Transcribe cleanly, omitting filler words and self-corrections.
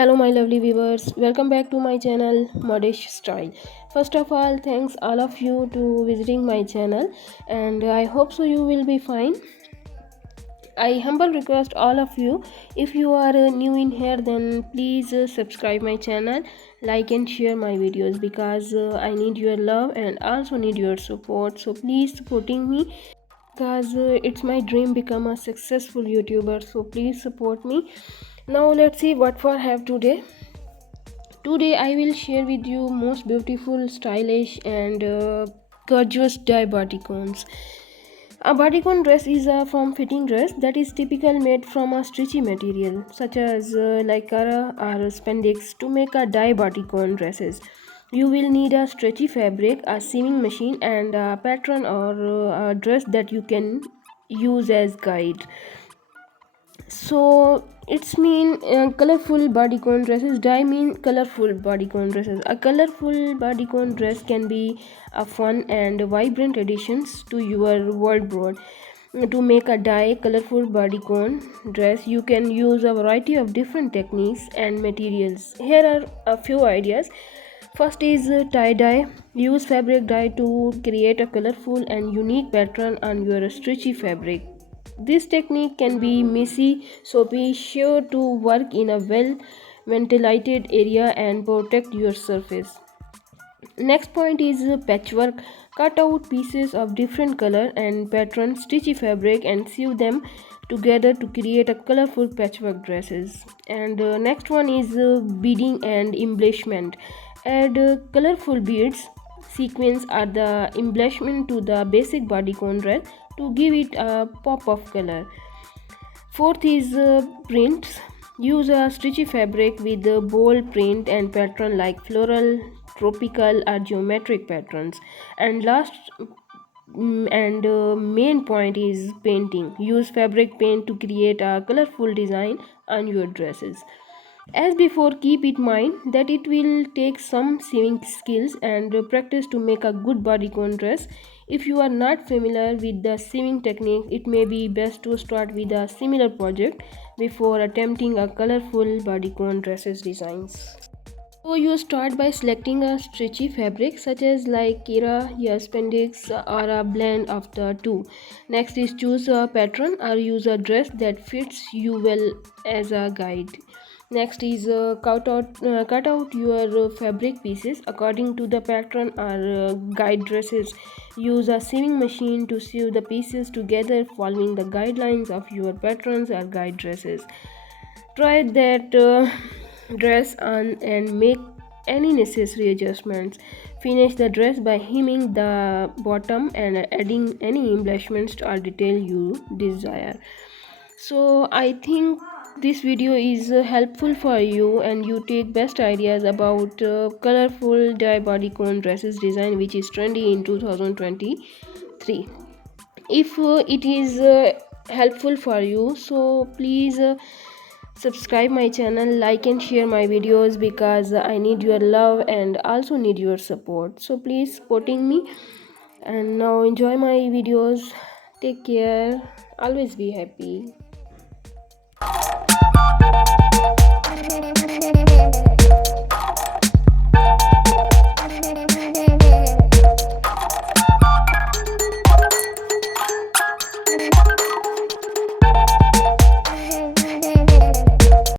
Hello, my lovely viewers. Welcome back to my channel, Modish Style. First of all, thanks all of you to visiting my channel, and I hope so you will be fine. I humble request all of you, if you are new in here, then please subscribe my channel, like and share my videos because I need your love and also need your support. So please supporting me because it's my dream become a successful YouTuber. So please support me. Now let's see what for have today. Today I will share with you most beautiful, stylish and gorgeous dye bodycons. A bodycon dress is a form fitting dress that is typical made from a stretchy material such as lycra or spandex. To make a dye bodycon dresses, you will need a stretchy fabric, a sewing machine and a pattern or a dress that you can use as guide. So it's mean colorful bodycon dresses. Dye mean colorful bodycon dresses. A colorful bodycon dress can be a fun and vibrant additions to your wardrobe. To make a dye colorful bodycon dress, you can use a variety of different techniques and materials. Here are a few ideas. First is tie dye. Use fabric dye to create a colorful and unique pattern on your stretchy fabric. This technique can be messy, so be sure to work in a well ventilated area and protect your surface. Next point is patchwork. Cut out pieces of different color and pattern, stitchy fabric and sew them together to create a colorful patchwork dresses. And next one is beading and embellishment. Add colorful beads, sequins are the embellishment to the basic bodycon dress to give it a pop of color. Fourth is prints. Use a stretchy fabric with a bold print and pattern like floral, tropical or geometric patterns. And last and main point is painting. Use fabric paint to create a colorful design on your dresses. As before, keep in mind that it will take some sewing skills and practice to make a good bodycon dress. If you are not familiar with the sewing technique, it may be best to start with a similar project before attempting a colorful bodycon dresses designs. So you start by selecting a stretchy fabric such as like Kira, spandex or a blend of the two. Next is choose a pattern or use a dress that fits you well as a guide. Next is cut out your fabric pieces according to the pattern or guide dresses. Use a sewing machine to sew the pieces together following the guidelines of your patterns or guide dresses. Try that dress on and make any necessary adjustments. Finish the dress by hemming the bottom and adding any embellishments or detail you desire. So I think this video is helpful for you and you take best ideas about colorful dye bodycon dresses design which is trendy in 2023. If it is helpful for you, so please subscribe my channel, like and share my videos because I need your love and also need your support. So please supporting me, and now enjoy my videos. Take care, always be happy.